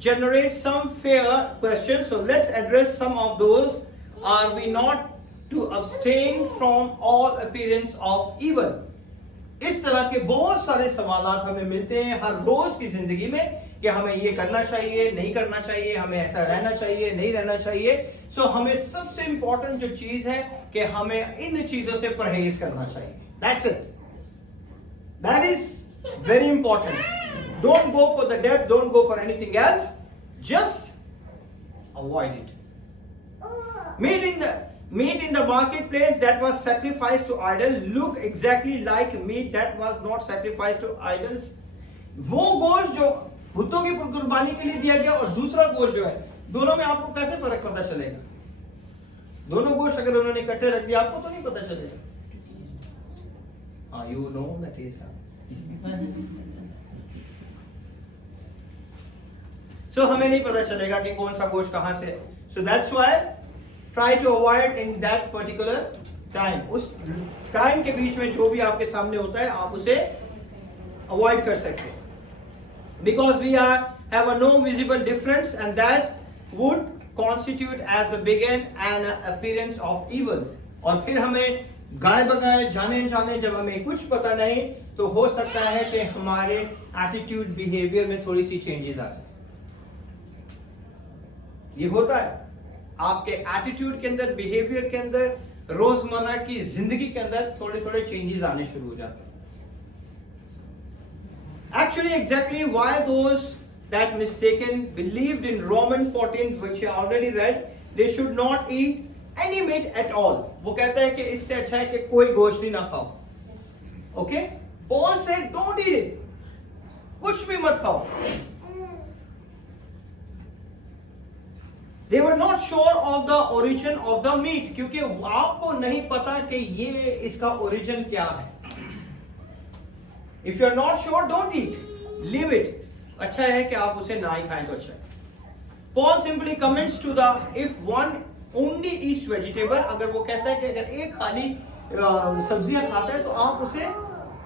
generates some fair questions, so let's address some of those. Are we not to abstain from all appearance of evil? इस तरह के बहुत सारे सवालात हमें मिलते हैं हर रोज की जिंदगी में कि हमें ये करना चाहिए, नहीं करना चाहिए, हमें ऐसा रहना चाहिए, नहीं रहना चाहिए. सो हमें सबसे इंपॉर्टेंट जो चीज है कि हमें इन चीजों से परहेज करना चाहिए. That's it. That is very important. Don't go for the debt, don't go for anything else. Just avoid it. Meat in the marketplace that was sacrificed to idols look exactly like meat that was not sacrificed to idols. वो गोश्त जो बुतों की कुर्बानी के लिए दिया गया और दूसरा गोश्त जो है, दोनों में आपको कैसे फर्क पता चलेगा? दोनों गोश्त अगर उन्होंने इकट्ठे रख दिया आपको तो नहीं पता चलेगा. हाँ, you know the case. So हमें नहीं पता चलेगा कि कौन सा गोश्त कहां से. So that's why try to avoid in that particular time. उस टाइम के बीच में जो भी आपके सामने होता है आप उसे अवॉइड कर सकते हैं. Because we have a no visible difference and that would constitute as a begin and an appearance of evil. और फिर हमें गाय बगाए जाने जाने जब हमें कुछ पता नहीं तो हो सकता है कि हमारे एटीट्यूड बिहेवियर में थोड़ी सी चेंजेस आ जाए. ये होता है आपके एटीट्यूड के अंदर, बिहेवियर के अंदर, रोजमर्रा की जिंदगी के अंदर थोड़े थोड़े चेंजेस आने शुरू हो जाते हैं. Actually, exactly why those that mistaken believed in Romans 14, which I already read, they should not eat any meat at all. वो कहता है कि इससे अच्छा है कि कोई गोश्त ही ना खाओ. Okay? Paul said, don't eat it. कुछ भी मत खाओ. They were not sure of the origin of the meat, क्योंकि आपको नहीं पता कि ये इसका origin क्या है. If you are not sure, don't eat. Leave it. अच्छा है कि आप उसे ना ही खाएं तो अच्छा है. Paul simply comments to the if one only eats vegetable, अगर वो कहता है कि अगर एक खाली सब्जियां खाता है तो आप उसे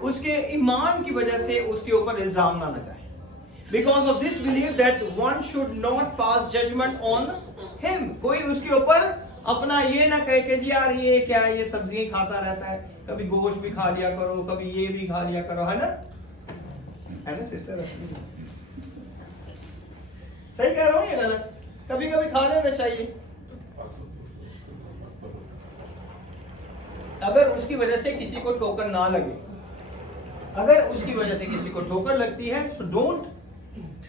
उसके ईमान की वजह से उसके ऊपर इल्जाम ना लगाएं. Because of this belief that one should not pass judgment on him. कोई उसके ऊपर अपना ये ना कहे कि यार ये क्या है, ये सब्जियां खाता रहता है, कभी गोश्त भी खा लिया करो, कभी ये भी खा लिया करो, है ना सिस्टर? सही कह रहा हूँ ये ना, कभी कभी खा लेना चाहिए. अगर उसकी वजह से किसी को ठोकर ना लगे, अगर उसकी वजह से किसी को ठोकर लगती है, so don't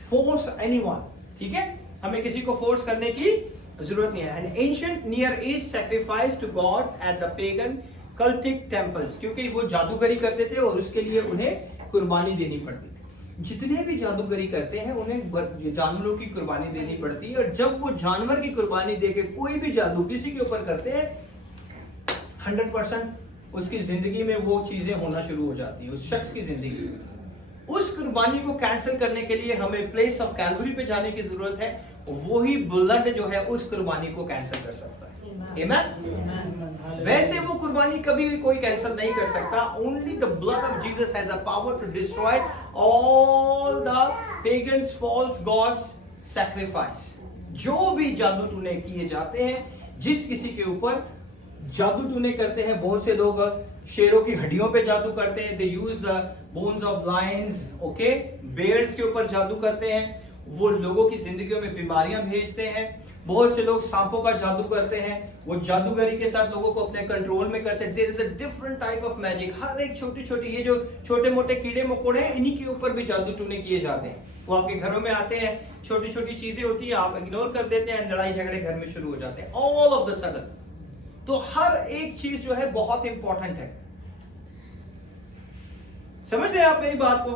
force anyone. ठीक है, हमें किसी को फोर्स करने की जरूरत नहीं है. An ancient Near East sacrifice to God at the pagan cultic temples, क्योंकि वो जादूगरी करते थे और उसके लिए उन्हें कुर्बानी देनी पड़ती थी. जितने भी जादूगरी करते हैं उन्हें जानवरों की कुर्बानी देनी पड़ती है, और जब वो जानवर की कुर्बानी देके कोई भी जादू किसी के ऊपर करते हैं 100% उसकी जिंदगी में वो चीजें होना शुरू हो जाती है. उस शख्स की जिंदगी में उस कुर्बानी को कैंसिल करने के लिए हमें प्लेस ऑफ कैलवरी पे जाने की जरूरत है. वही ब्लड जो है उस कुर्बानी को कैंसिल कर सकता है. Amen? वैसे वो कुर्बानी कभी भी कोई कैंसिल नहीं कर सकता. Only the blood of Jesus has the power to destroy all the pagans, false gods sacrifice. जो भी जादू टूने किए जाते हैं, जिस किसी के ऊपर जादू टूने करते हैं, बहुत से लोग शेरों की हड्डियों पे जादू करते हैं. They use the bones of lions, okay? Bears के ऊपर जादू करते हैं. वो लोगों की जिंदगियों में बीमारियां भेजते हैं. बहुत से लोग सांपों का जादू करते हैं. वो जादूगरी के साथ लोगों को अपने कंट्रोल में करते हैं. There is a different type of magic. हर एक छोटी छोटी ये जो छोटे मोटे कीड़े मकोड़े हैं, इन्हीं के ऊपर भी जादू टूने किए जाते हैं. वो आपके घरों में आते हैं, छोटी छोटी चीजें होती है, आप इग्नोर कर देते हैं, लड़ाई झगड़े घर में शुरू हो जाते हैं ऑल ऑफ द सडन. तो हर एक चीज जो है बहुत इंपॉर्टेंट है. समझ रहे हैं आप मेरी बात को?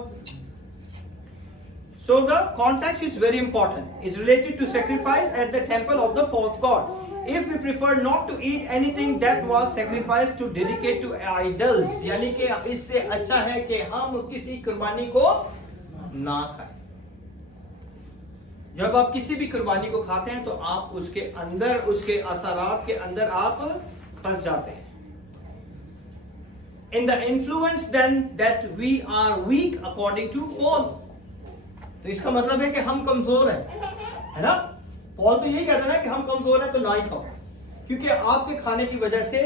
So the context is very important. It's related to sacrifice at the temple of the false god. If we prefer not to eat anything that was sacrificed to dedicate to idols, यानी कि इससे अच्छा है कि हम किसी कुर्बानी को ना खाएं. जब आप किसी भी कुर्बानी को खाते हैं तो आप उसके अंदर, उसके असरात के अंदर आप फंस जाते हैं. in the influence then that we are weak according to Paul. तो इसका मतलब है कि हम कमजोर हैं, है ना? पॉल तो यही कहता है ना कि हम कमजोर हैं तो ना ही खाओ, क्योंकि आपके खाने की वजह से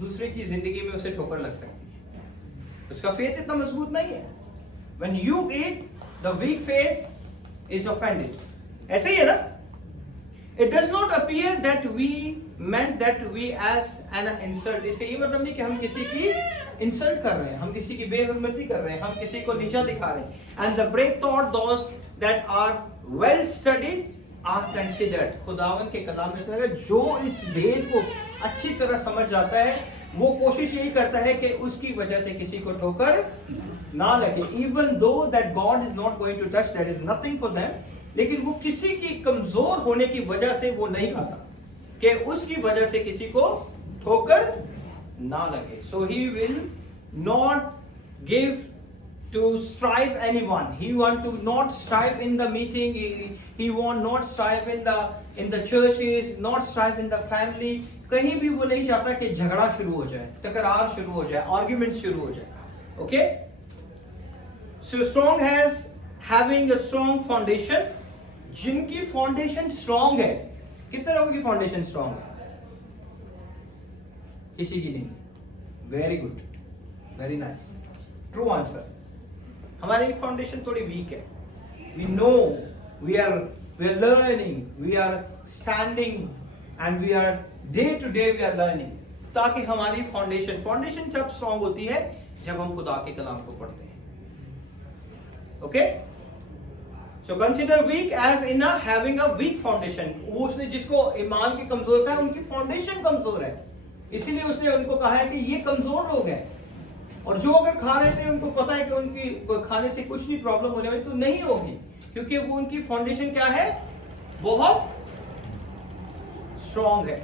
दूसरे की जिंदगी में उसे ठोकर लग सकती है, उसका फेथ इतना मजबूत नहीं है. When you eat, the weak faith is offended. ऐसे ही है ना? It does not appear that we meant that we as an insult. इसका ये मतलब नहीं कि हम किसी की इंसल्ट कर रहे हैं, हम किसी की बेहुरमती कर रहे हैं, हम किसी को नीचा दिखा रहे हैं. And the break thought those that are well studied are considered. खुदावन के कलाम में से जो इस भेद को अच्छी तरह समझ जाता है वो कोशिश यही करता है कि उसकी वजह से किसी को ठोकर ना लगे. Even though that God is not going to touch, that is nothing for them. लेकिन वो किसी की कमजोर होने की वजह से वो नहीं खाता कि उसकी वजह से किसी को ठोकर ना लगे. So he will not give to strive anyone. He want to not strive in the meeting. He want not strive in the churches, not strive in the family. कहीं भी वो नहीं चाहता कि झगड़ा शुरू हो जाए, तकरार शुरू हो जाए, आर्ग्यूमेंट शुरू हो जाए. Okay? So strong has having a strong foundation. जिनकी फाउंडेशन स्ट्रांग है, कितने लोगों की फाउंडेशन स्ट्रांग है? किसी की नहीं. Very good, very nice, true answer. हमारी फाउंडेशन थोड़ी वीक है. We know we are learning, we are standing and we are day to day we are learning, ताकि हमारी फाउंडेशन जब स्ट्रांग होती है जब हम खुदा के कलाम को पढ़ते हैं. Okay? So consider weak as in a having a weak foundation. वो उसने जिसको ईमान की कमजोर था उनकी फाउंडेशन कमजोर है, इसीलिए उसने उनको कहा है कि ये कमजोर लोग हैं, और जो अगर खा रहे थे उनको पता है कि उनकी खाने से कुछ नहीं प्रॉब्लम होने वाली, तो नहीं होगी, क्योंकि वो उनकी फाउंडेशन क्या है? बहुत स्ट्रॉन्ग है.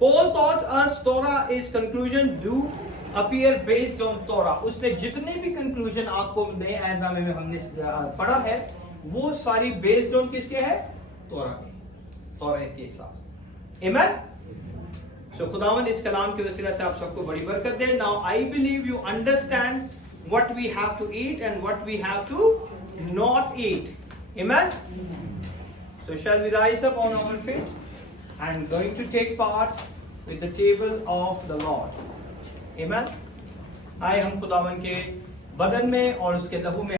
Paul taught us Torah is conclusion do appear based on Torah. उसने जितने भी कंक्लूजन आपको नए अहदनामे में हमने पढ़ा है वो सारी बेस्ड ऑन किसके है? तोरा के हिसाब से. Amen? So खुदावन इस कलाम के वसीला से आप सबको बड़ी बरकत दे. Now I believe you understand what we have to eat and what we have to not eat. Amen? So shall we rise up on our feet and going to take part with the table of the Lord. Amen? आए हम खुदावन के बदन में और उसके लहू में